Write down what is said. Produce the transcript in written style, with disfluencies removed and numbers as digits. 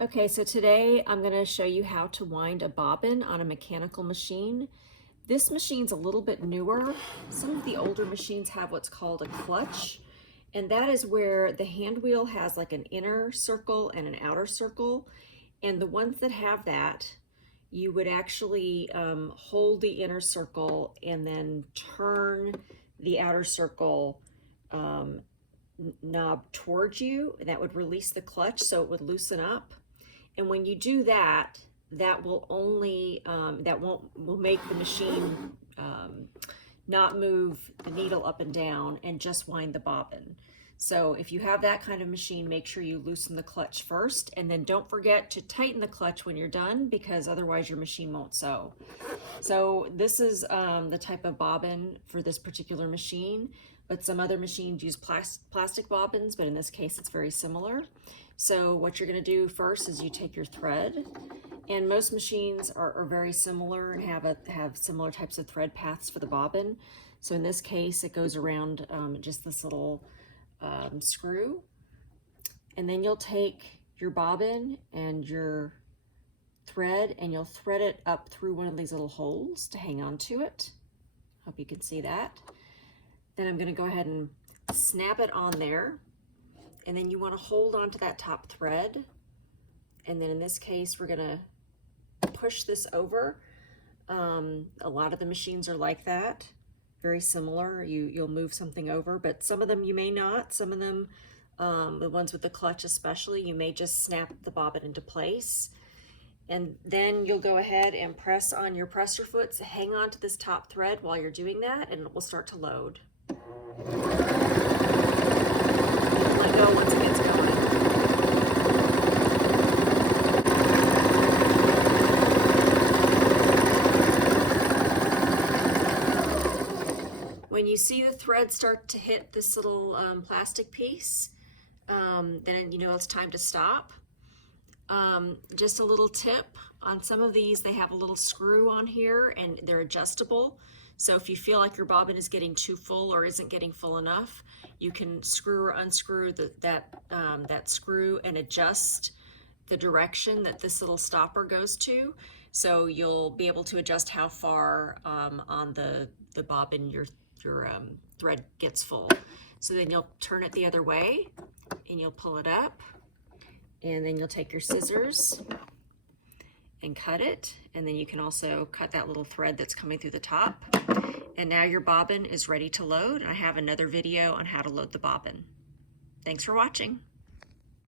Okay, so today I'm going to show you how to wind a bobbin on a mechanical machine. This machine's a little bit newer. Some of the older machines have what's called a clutch, and that is where the hand wheel has like an inner circle and an outer circle. And the ones that have that, you would actually hold the inner circle and then turn the outer circle knob towards you. That would release the clutch, so it would loosen up. And when you do that, that will only, will make the machine not move the needle up and down and just wind the bobbin. So if you have that kind of machine, make sure you loosen the clutch first, and then don't forget to tighten the clutch when you're done, because otherwise your machine won't sew. So this is the type of bobbin for this particular machine, but some other machines use plastic bobbins, but in this case it's very similar. So what you're going to do first is you take your thread, and most machines are very similar and have similar types of thread paths for the bobbin. So in this case it goes around just this little screw, and then you'll take your bobbin and your thread and you'll thread it up through one of these little holes to hang on to it. Hope you can see that. Then I'm going to go ahead and snap it on there, and then you want to hold on to that top thread, and then in this case we're going to push this over. A lot of the machines are like that, very similar. You'll move something over, but some of them you may not. Some of them, the ones with the clutch especially, you may just snap the bobbin into place. And then you'll go ahead and press on your presser foot to hang on to this top thread while you're doing that, and it will start to load. Let go once it gets going. When you see the thread start to hit this little plastic piece, then you know it's time to stop. Just a little tip, on some of these they have a little screw on here and they're adjustable. So if you feel like your bobbin is getting too full or isn't getting full enough, you can screw or unscrew that screw and adjust the direction that this little stopper goes to. So you'll be able to adjust how far on the bobbin your thread gets full. So then you'll turn it the other way and you'll pull it up, and then you'll take your scissors and cut it, and then you can also cut that little thread that's coming through the top. And now your bobbin is ready to load, and I have another video on how to load the bobbin. Thanks for watching.